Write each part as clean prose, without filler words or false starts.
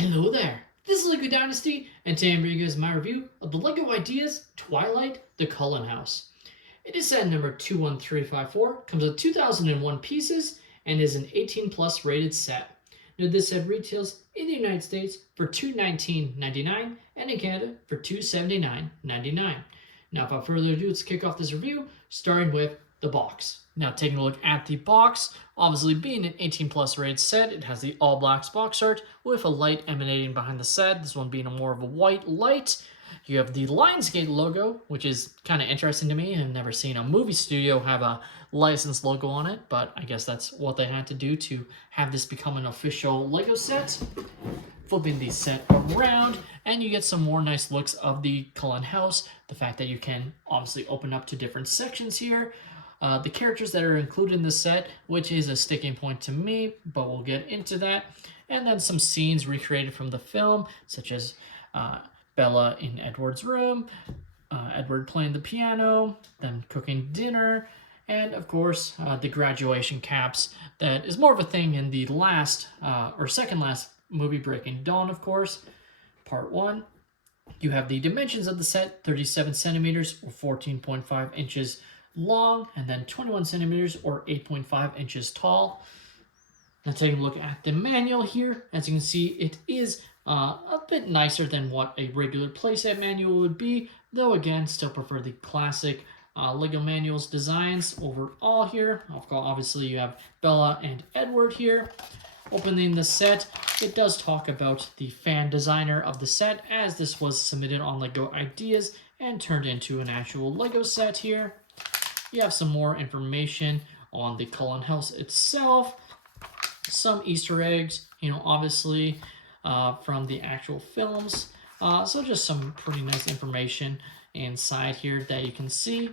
Hello there, this is LEGO Dynasty, and today I'm bringing you guys my review of the LEGO Ideas Twilight, the Cullen House. It is set number 21354, comes with 2001 pieces, and is an 18 plus rated set. Now this set retails in the United States for $219.99 and in Canada for $279.99. Now without further ado, let's kick off this review, starting with the box. Now taking a look at the box, obviously being an 18 plus rated set, it has the all blacks box art with a light emanating behind the set, this one being more of a white light. You have the Lionsgate logo, which is kind of interesting to me. I've never seen a movie studio have a licensed logo on it, but I guess that's what they had to do to have this become an official LEGO set. Flipping the set around, and you get some more nice looks of the Cullen House. The fact that you can obviously open up to different sections here. The characters that are included in the set, which is a sticking point to me, but we'll get into that. And then some scenes recreated from the film, such as Bella in Edward's room, Edward playing the piano, them cooking dinner, and of course the graduation caps that is more of a thing in the last or second last movie, Breaking Dawn, of course, part 1. You have the dimensions of the set, 37 centimeters or 14.5 inches long, and then 21 centimeters or 8.5 inches tall. Now taking a look at the manual here, as you can see, it is a bit nicer than what a regular playset manual would be, though again, still prefer the classic LEGO manuals designs overall here. Obviously you have Bella and Edward here. Opening the set, it does talk about the fan designer of the set, as this was submitted on LEGO Ideas and turned into an actual LEGO set here. You have some more information on the Cullen House itself, some Easter eggs, obviously from the actual films. So just some pretty nice information inside here that you can see,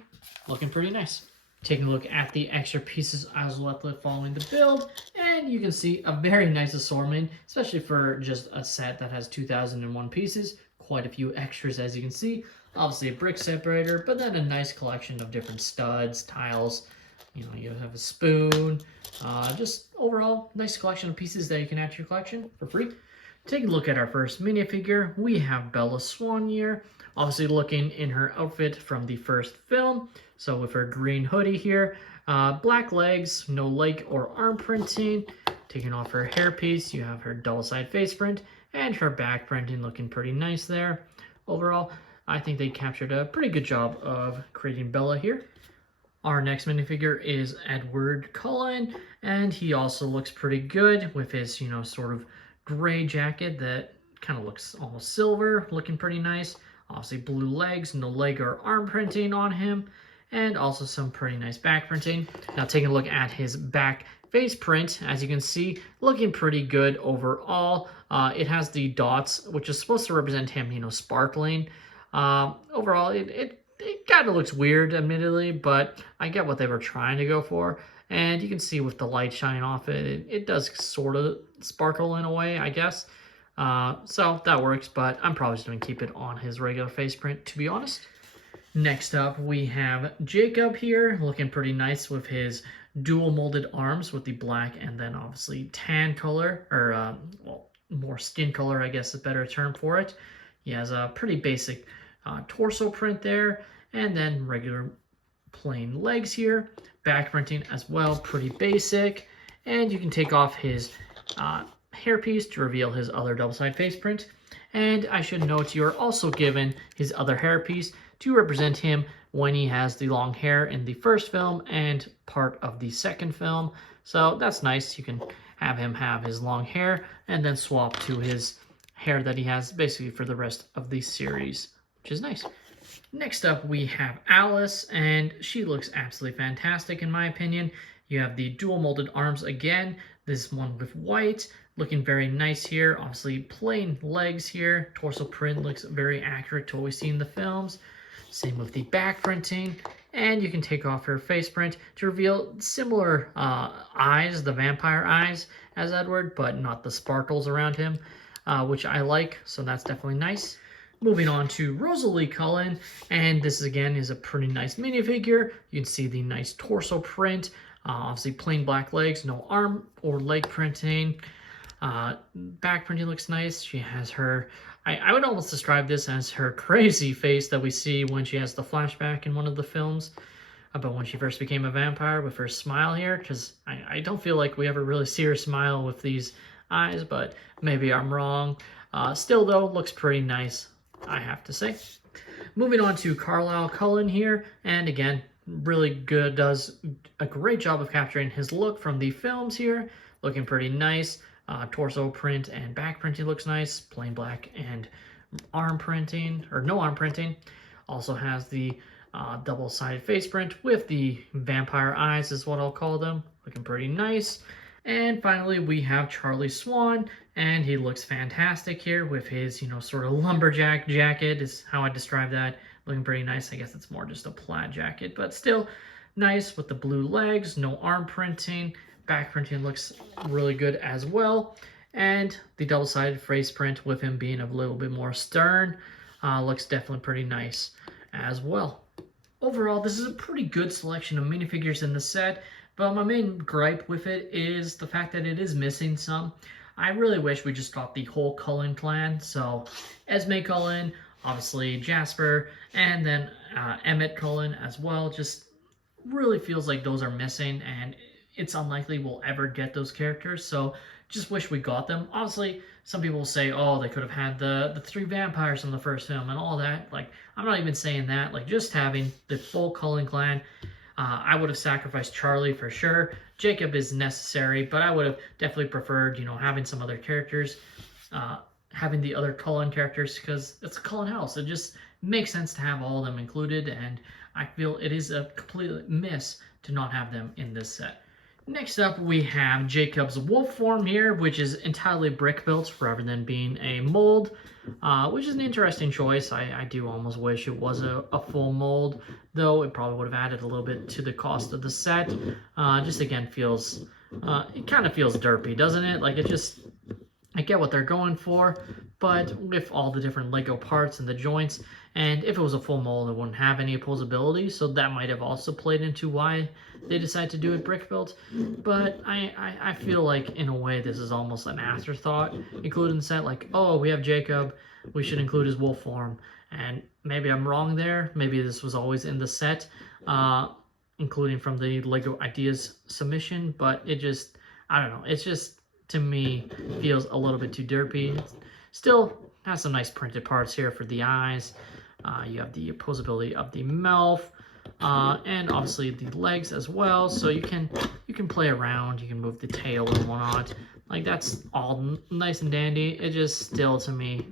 looking pretty nice. Taking a look at the extra pieces I was left with following the build, and you can see a very nice assortment, especially for just a set that has 2001 pieces. Quite a few extras, as you can see. Obviously a brick separator, but then a nice collection of different studs, tiles. You have a spoon. Just overall, nice collection of pieces that you can add to your collection for free. Taking a look at our first minifigure, we have Bella Swan here, obviously looking in her outfit from the first film. So with her green hoodie here, black legs, no leg or arm printing. Taking off her hairpiece, you have her double-side face print, and her back printing looking pretty nice there. Overall, I think they captured a pretty good job of creating Bella here. Our next minifigure is Edward Cullen, and he also looks pretty good with his, sort of gray jacket that kind of looks almost silver, looking pretty nice. Obviously blue legs, no leg or arm printing on him, and also some pretty nice back printing. Now taking a look at his back face print, as you can see, looking pretty good overall. It has the dots, which is supposed to represent him, sparkling. Overall, it kind of looks weird, admittedly, but I get what they were trying to go for. And you can see with the light shining off it, it does sort of sparkle in a way, I guess. So that works, but I'm probably just going to keep it on his regular face print, to be honest. Next up, we have Jacob here, looking pretty nice with his dual molded arms with the black and then obviously tan color, or more skin color, I guess is a better term for it. He has a pretty basic torso print there, and then regular plain legs here. Back printing as well, pretty basic. And you can take off his hairpiece to reveal his other double-side face print. And I should note you are also given his other hairpiece to represent him when he has the long hair in the first film and part of the second film. So that's nice. You can have him have his long hair and then swap to his hair that he has basically for the rest of the series, which is nice. Next up, we have Alice, and she looks absolutely fantastic in my opinion. You have the dual molded arms again, this one with white, looking very nice here. Obviously plain legs here. Torso print looks very accurate to what we see in the films. Same with the back printing. And you can take off her face print to reveal similar eyes, the vampire eyes as Edward, but not the sparkles around him, which I like, so that's definitely nice. Moving on to Rosalie Cullen, and this again is a pretty nice minifigure. You can see the nice torso print, obviously plain black legs, no arm or leg printing. Back printing looks nice. She has her, I would almost describe this as her crazy face that we see when she has the flashback in one of the films about when she first became a vampire with her smile here, because I don't feel like we ever really see her smile with these eyes, but maybe I'm wrong. Still, though, looks pretty nice, I have to say. Moving on to Carlisle Cullen here, and again, really good, does a great job of capturing his look from the films here, looking pretty nice. Torso print and back printing looks nice, plain black and arm printing, or no arm printing. Also has the double-sided face print with the vampire eyes is what I'll call them, looking pretty nice. And finally, we have Charlie Swan, and he looks fantastic here with his, sort of lumberjack jacket is how I describe that. Looking pretty nice. I guess it's more just a plaid jacket, but still nice with the blue legs, no arm printing. Back printing looks really good as well. And the double-sided face print with him being a little bit more stern looks definitely pretty nice as well. Overall, this is a pretty good selection of minifigures in the set, but my main gripe with it is the fact that it is missing some. I really wish we just got the whole Cullen clan, so Esme Cullen, obviously Jasper, and then Emmett Cullen as well. Just really feels like those are missing, and it's unlikely we'll ever get those characters, so just wish we got them. Obviously, some people will say, oh, they could have had the 3 vampires from the first film and all that. Like, I'm not even saying that. Like, just having the full Cullen clan, I would have sacrificed Charlie for sure. Jacob is necessary, but I would have definitely preferred, having some other characters, having the other Cullen characters, because it's a Cullen house. It just makes sense to have all of them included, and I feel it is a complete miss to not have them in this set. Next up, we have Jacob's wolf form here, which is entirely brick built rather than being a mold, which is an interesting choice. I do almost wish it was a full mold, though it probably would have added a little bit to the cost of the set. Just again feels, it kind of feels derpy, doesn't it? Like I get what they're going for, but with all the different Lego parts and the joints, and if it was a full mold, it wouldn't have any opposability, so that might have also played into why they decided to do it brick built. But I feel like, in a way, this is almost an afterthought included in the set. Like, oh, we have Jacob, we should include his wolf form. And maybe I'm wrong there. Maybe this was always in the set, including from the Lego Ideas submission, but it just, I don't know, it's just, to me, feels a little bit too derpy. Still has some nice printed parts here for the eyes. You have the opposability of the mouth, and obviously the legs as well. So you can play around. You can move the tail and whatnot. Like, that's all nice and dandy. It just still, to me,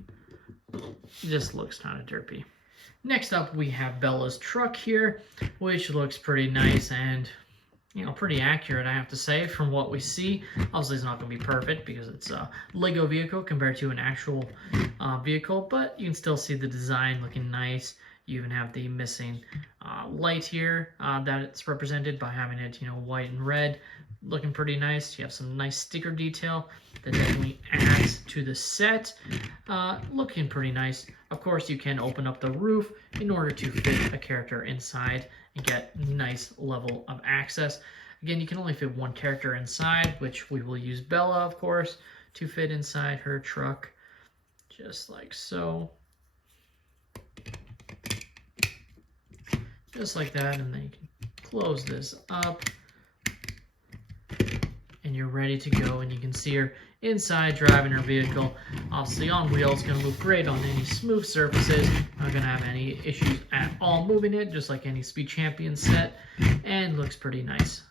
just looks kind of derpy. Next up, we have Bella's truck here, which looks pretty nice and, pretty accurate, I have to say, from what we see. Obviously, it's not going to be perfect because it's a Lego vehicle compared to an actual vehicle, but you can still see the design looking nice. You even have the missing light here that it's represented by having it, white and red, looking pretty nice. You have some nice sticker detail that definitely adds to the set, looking pretty nice. Of course, you can open up the roof in order to fit a character inside and get nice level of access. Again, you can only fit one character inside, which we will use Bella, of course, to fit inside her truck, just like so. Just like that, and then you can close this up, and you're ready to go, and you can see her inside driving her vehicle. Obviously on wheels, going to move great on any smooth surfaces, not going to have any issues at all moving it, just like any Speed Champion set, and looks pretty nice.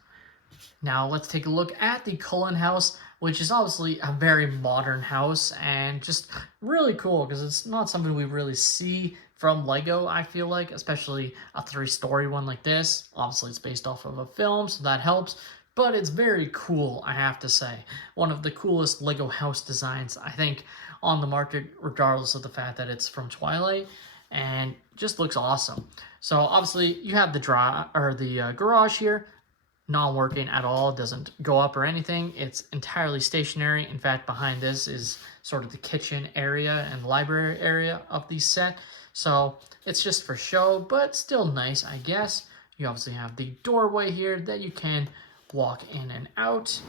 Now let's take a look at the Cullen House, which is obviously a very modern house and just really cool because it's not something we really see from Lego, I feel like, especially a 3-story one like this. Obviously it's based off of a film, so that helps. But it's very cool, I have to say. One of the coolest Lego house designs, I think, on the market, regardless of the fact that it's from Twilight, and just looks awesome. So obviously, you have the garage here, not working at all. It doesn't go up or anything. It's entirely stationary. In fact, behind this is sort of the kitchen area and library area of the set. So it's just for show, but still nice, I guess. You obviously have the doorway here that you can walk in and out.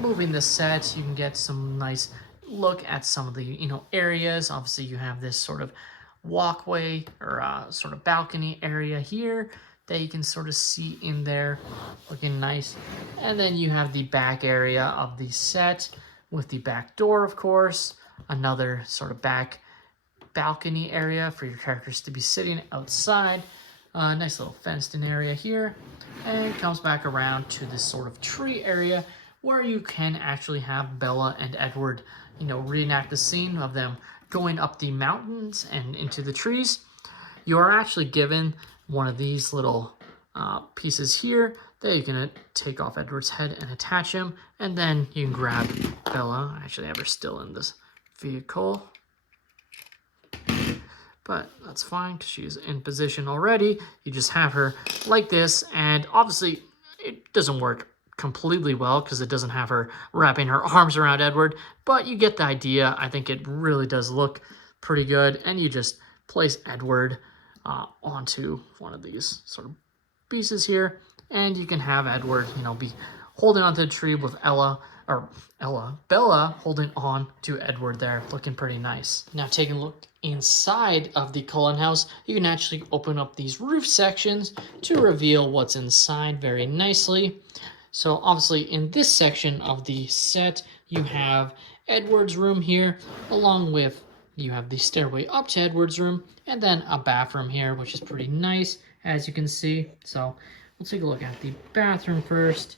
moving the set, you can get some nice look at some of the areas. Obviously, you have this sort of walkway or sort of balcony area here that you can sort of see in there, looking nice. And then you have the back area of the set with the back door, of course, another sort of back balcony area for your characters to be sitting outside. Nice little fenced in area here, and it comes back around to this sort of tree area where you can actually have Bella and Edward, reenact the scene of them going up the mountains and into the trees. You are actually given one of these little pieces here that you're gonna take off Edward's head and attach him, and then you can grab Bella. I actually have her still in this vehicle, but that's fine because she's in position already. You just have her like this, and obviously it doesn't work completely well because it doesn't have her wrapping her arms around Edward, but you get the idea. I think it really does look pretty good, and you just place Edward onto one of these sort of pieces here, and you can have Edward, be holding onto the tree with Bella holding on to Edward there, looking pretty nice. Now taking a look inside of the Cullen house, you can actually open up these roof sections to reveal what's inside very nicely. So obviously in this section of the set, you have Edward's room here, along with you have the stairway up to Edward's room, and then a bathroom here, which is pretty nice, as you can see. So we'll take a look at the bathroom first.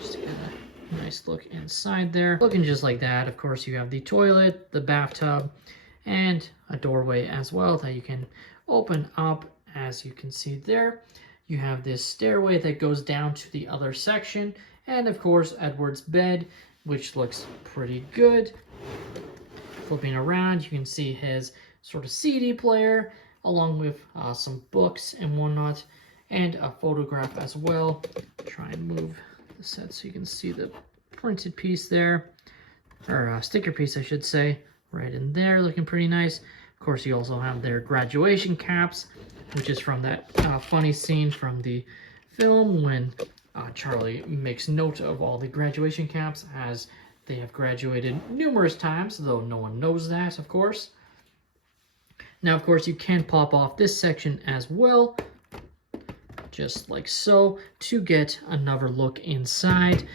Just to get a nice look inside there. Looking just like that. Of course, you have the toilet, the bathtub, and a doorway as well that you can open up, as you can see there. You have this stairway that goes down to the other section, and of course Edward's bed, which looks pretty good. Flipping around, you can see his sort of CD player, along with some books and whatnot, and a photograph as well. Try and move the set so you can see the printed piece there, or sticker piece I should say, right in there, looking pretty nice. Of course, you also have their graduation caps, which is from that funny scene from the film when Charlie makes note of all the graduation caps, as they have graduated numerous times, though no one knows that, of course. Now, of course, you can pop off this section as well, just like so, to get another look inside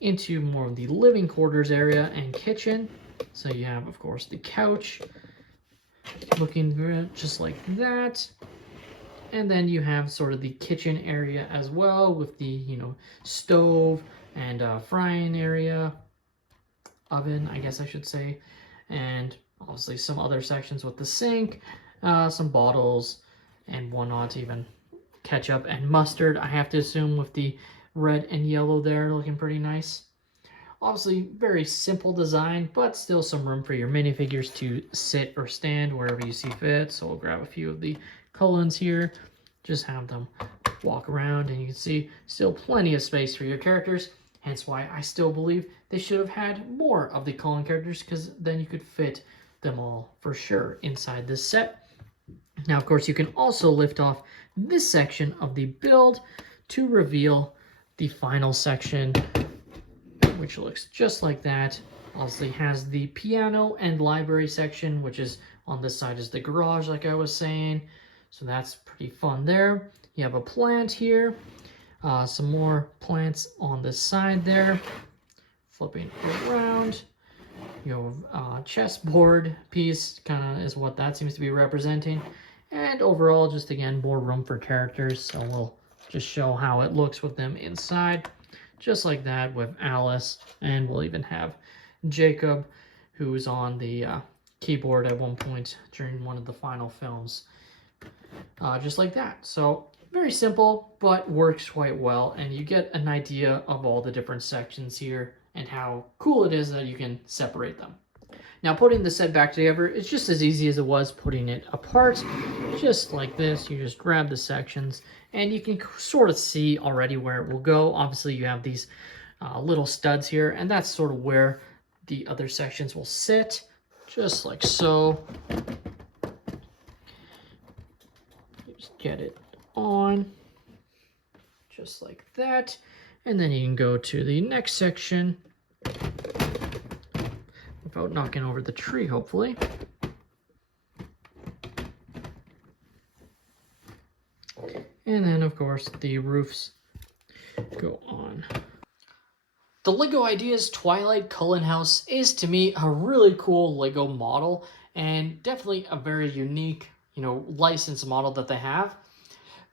into more of the living quarters area and kitchen. So you have, of course, the couch looking just like that. And then you have sort of the kitchen area as well, with the, stove and frying area, oven, I guess I should say, and obviously some other sections with the sink, some bottles and whatnot, even ketchup and mustard, I have to assume, with the red and yellow there, looking pretty nice. Obviously, very simple design, but still some room for your minifigures to sit or stand wherever you see fit. So we'll grab a few of the Cullens here, just have them walk around, and you can see still plenty of space for your characters. Hence why I still believe they should have had more of the Cullen characters, because then you could fit them all for sure inside this set. Now, of course, you can also lift off this section of the build to reveal the final section, which looks just like that. Obviously has the piano and library section, which is on this side is the garage, like I was saying. So that's pretty fun there. You have a plant here. Some more plants on the side there. Flipping around, you have a chessboard piece, kind of is what that seems to be representing. And overall, just again, more room for characters. So we'll just show how it looks with them inside. Just like that with Alice. And we'll even have Jacob, who's on the keyboard at one point during one of the final films. Just like that. So very simple, but works quite well, and you get an idea of all the different sections here and how cool it is that you can separate them. Now, putting the set back together is just as easy as it was putting it apart. Just like this, you just grab the sections, and you can sort of see already where it will go. Obviously, you have these little studs here, and that's sort of where the other sections will sit, just like so. Just get it on, just like that, and then you can go to the next section without knocking over the tree, hopefully. And then, of course, the roofs go on. The LEGO Ideas Twilight Cullen House is, to me, a really cool LEGO model, and definitely a very unique, licensed model that they have.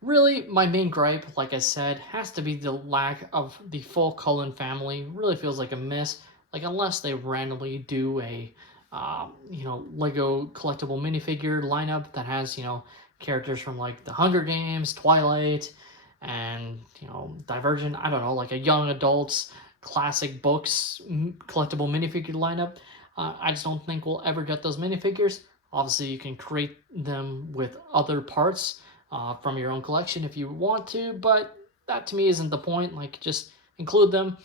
Really, my main gripe, like I said, has to be the lack of the full Cullen family. Really feels like a miss. Like, unless they randomly do a, LEGO collectible minifigure lineup that has, characters from, like, The Hunger Games, Twilight, and, Divergent. I don't know, like a young adults classic books collectible minifigure lineup. I just don't think we'll ever get those minifigures. Obviously, you can create them with other parts from your own collection if you want to, but that to me isn't the point. Like, just include them.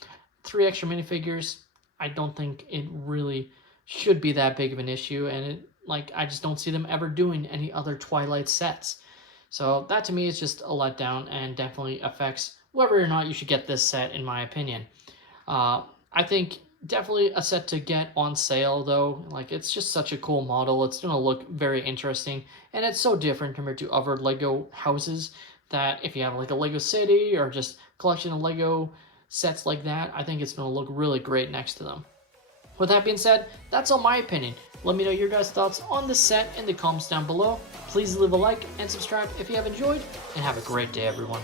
3 extra minifigures, I don't think it really should be that big of an issue, and I just don't see them ever doing any other Twilight sets. So that to me is just a letdown and definitely affects whether or not you should get this set, in my opinion. I think definitely a set to get on sale, though. Like, it's just such a cool model. It's going to look very interesting, and it's so different compared to other LEGO houses that if you have like a LEGO City or just collection of LEGO sets like that, I think it's going to look really great next to them. With that being said, that's all my opinion. Let me know your guys' thoughts on this set in the comments down below. Please leave a like and subscribe if you have enjoyed, and have a great day, everyone.